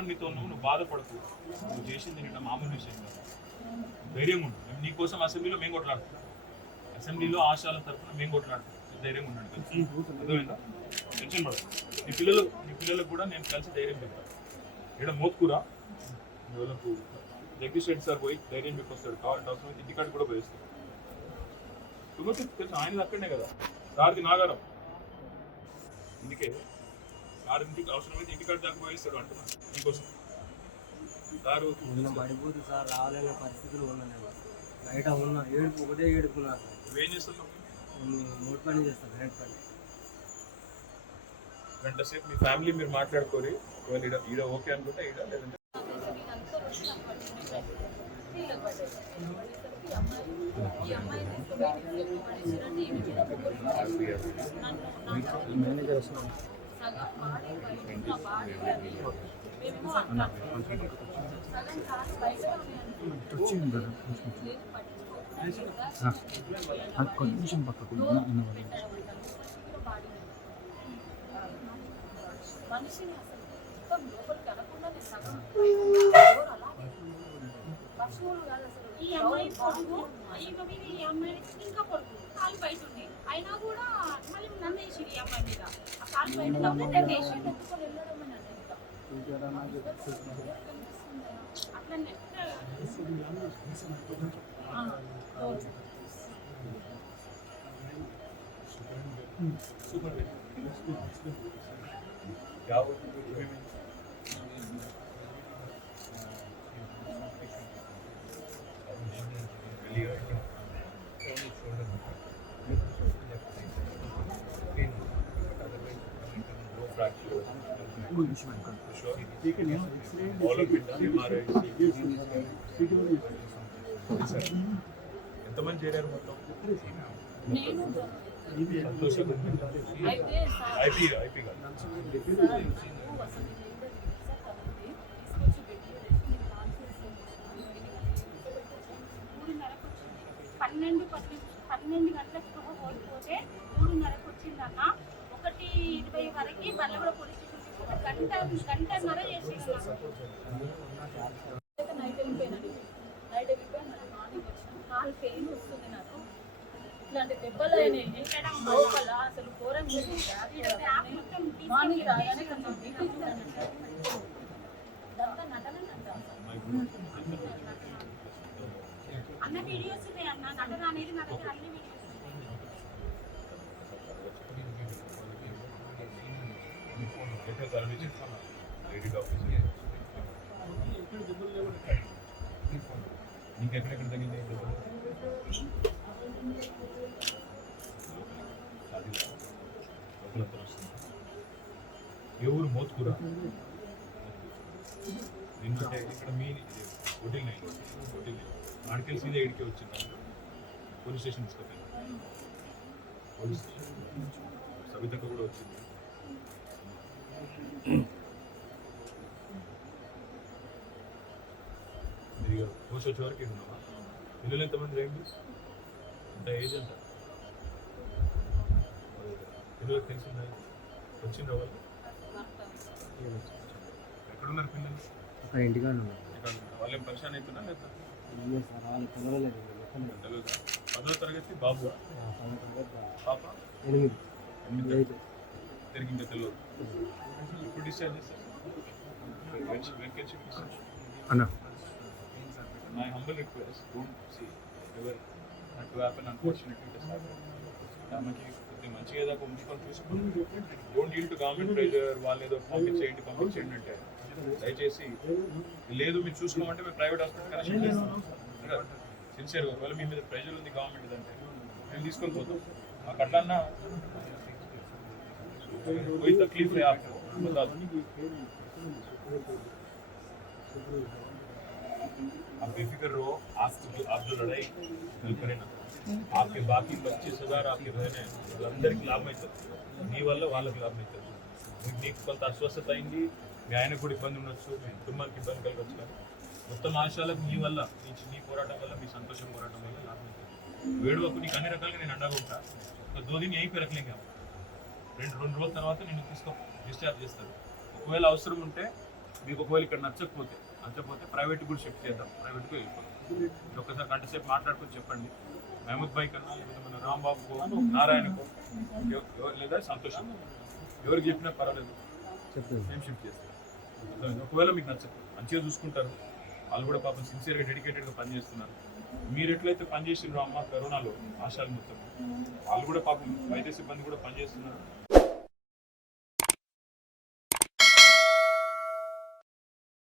మేమందరం నీతో ఉన్నాము, నువ్వు బాధపడకు, నువ్వు చేసింది నిన్న మామూలు విషయం కదా, ధైర్యంగా ఉండు. మేము నీకోసం అసెంబ్లీలో మేము కొట్లాడుతాం, అసెంబ్లీలో ఆశాల తరఫున మేము కొట్లాడుతాం, ధైర్యంగా ఉండండి. అర్థమైందా? టెన్షన్ పడదు. నీ పిల్లలకు కూడా నేను కలిసి ధైర్యం చెప్తాను. ఇక్కడ మోత్కూర వాళ్ళకు జగదీష్ రెడ్డి సార్ పోయి ధైర్యం చెప్పొస్తాడు, కావాలంటే అవసరం ఇంటికాడికి కూడా పోయిస్తాడు. తెలుసు ఆయనది అక్కడనే కదా, సార్ది నాగారం, అందుకే సార్ ఇంటికి అవసరమైతే ఇంటికాడి దాకా పోయిస్తాడు అంటున్నా నీకోసం. సారు పడిపోతుంది సార్, రావాలనే పరిస్థితులు ఉన్నాను, బయట ఉన్నా, ఏడుపు ఒకటే ఏడుపున్నా. నువ్వేం చేస్తున్నావు? మూడు పని చేస్తాను, రెండు పని. గంట సేపు మీ ఫ్యామిలీ మీరు మాట్లాడుకోరి, ఒకవేళ ఈడ ఓకే అనుకుంటే ఈడ, లేదంటే కొంచెం పక్కకు మనిషిని అసలు మొత్తం లోపలికి అనకుండానే సగం పశువులు కాదు అసలు. ఈ అమ్మాయి పొడుగు, ఈమె మీద ఈ అమ్మాయి ఇంకా పొడుగు, కాలు బయట ఉంది, అయినా కూడా మళ్ళీ నన్ను వేసింది ఈ అమ్మాయి మీద. ఆ కాలు బయట నన్ను వేసి ఎత్తుకొని వెళ్ళడం అని అట్లనే సూపర్. ఎంతమంది చేరారు మొత్తం? నేను సంతోషం. అయితే ఐపీ కాదు, పన్నెండు గంటలకు ఓడిపోతే 3:30కు వచ్చిందన్న. 1:20 వరకు బల్లగూడ పోలీస్ స్టేషన్ గంటన్నర చేసి నైట్ వెళ్ళిపోయాను. మార్నింగ్ వచ్చాను, కాలు పెయిన్ వస్తుంది నాకు, ఇట్లాంటి దెబ్బలు అయినాయి లోపల. అసలు ఘోరం మార్నింగ్ రాగానే కొంచెం బీపీ చూడండి, ఇదంతా నటనంట. అన్న వీడియోస్ అన్న నటన అనేది నా దగ్గర అన్ని వీడియోస్. నీకెక్కడెక్కడ తగిలింది? ఏ ఊరు? మోత్కూర. ఎందుకంటే ఇక్కడ మీ హోటల్ ఆడికెళ్ళి సీదా ఇడికే వచ్చింది, పోలీస్ స్టేషన్ తీసుకెళ్ళి పోలీస్ స్టేషన్ సవితక్క కూడా వచ్చింది. మీరు పోస్ట్ వచ్చే వరకు ఉన్నావా? పిల్లలు ఎంతమంది రేండి? అంత ఏజ్ అంట పిల్లలకు తెలిసిందా? వచ్చిండ్రా వాళ్ళు? ఎక్కడున్నారు పిల్లలు? ఇంటిగా వాళ్ళేం పరిశాన్ అవుతున్నా లేదా? తెలియదు. 10వ తరగతి బాబు, పాప 8. తిరిగి ఇంకా తెలియదు. ఇప్పుడు డిశ్చార్జ్ చేస్తారు అన్న. My humble request, don't see ever not to happen unfortunately it has happened. ఆమెకి కొద్దిగా మంచిగా దాకా ఉంచుకొని చూసుకుని don't deal to government pressure, వాళ్ళు ఏదో పంపించేయండి అంటే. దయచేసి లేదు మీరు చూసుకోమంటే మేము ప్రైవేట్ హాస్పిటల్ కనెక్షన్ చేస్తాం సిన్సియర్గా. ఒకవేళ మీ మీద ప్రెజర్ ఉంది గవర్నమెంట్ అంటే మేము తీసుకొని పోతాం. మాకు అట్లన్నా कोई तकलीफ है आपको बता दो, आप बेफिक्र रहो. आप जो लड़ाई करें ना, आपके बाकी 25,000 आपके बहने వాళ్ళందరికీ లాభం అవుతుంది, నీ వల్ల వాళ్ళకి లాభం అవుతుంది. నీకు కొంత అస్వస్థత అయింది, మీ ఆయన కూడా ఇబ్బంది ఉండొచ్చు, మీ కుటుంబానికి ఇబ్బంది కలగచ్చు, కానీ మొత్తం ఆశయాలకు నీ వల్ల నీ పోరాటం వల్ల మీ సంతోషం పోరాటం వల్ల లాభం అవుతుంది. వేడువకు నీకు అన్ని రకాలుగా నేను అండగా ఉంటా. ఒక 2 दिन यहीं पे रख लेंगे. 2 రోజుల తర్వాత నేను డిశ్చార్జ్ చేస్తారు. ఒకవేళ అవసరం ఉంటే మీకు ఒకవేళ ఇక్కడ నచ్చకపోతే ప్రైవేట్ కూడా షిఫ్ట్ చేద్దాం, ప్రైవేట్గా వెళ్ళిపోతాం. మీరు ఒక్కసారి గంట సేపు మాట్లాడుకొని చెప్పండి. మహమూద్ భాయ్ కన్నా లేకపోతే మన రాంబాబుకో నారాయణకో లేదా సంతోషం ఎవరికి చెప్పినా పర్వాలేదు, మేము షిఫ్ట్ చేస్తాం. ఒకవేళ మీకు నచ్చదు, మంచిగా చూసుకుంటారు, వాళ్ళు కూడా పాపం సిన్సియర్గా డెడికేటెడ్గా పనిచేస్తున్నారు. మీరు ఎట్లయితే పనిచేసినారో అమ్మ కరోనాలో ఆశాలు మొత్తం, వాళ్ళు కూడా పాపం వైద్య సిబ్బంది కూడా పనిచేస్తున్నారు.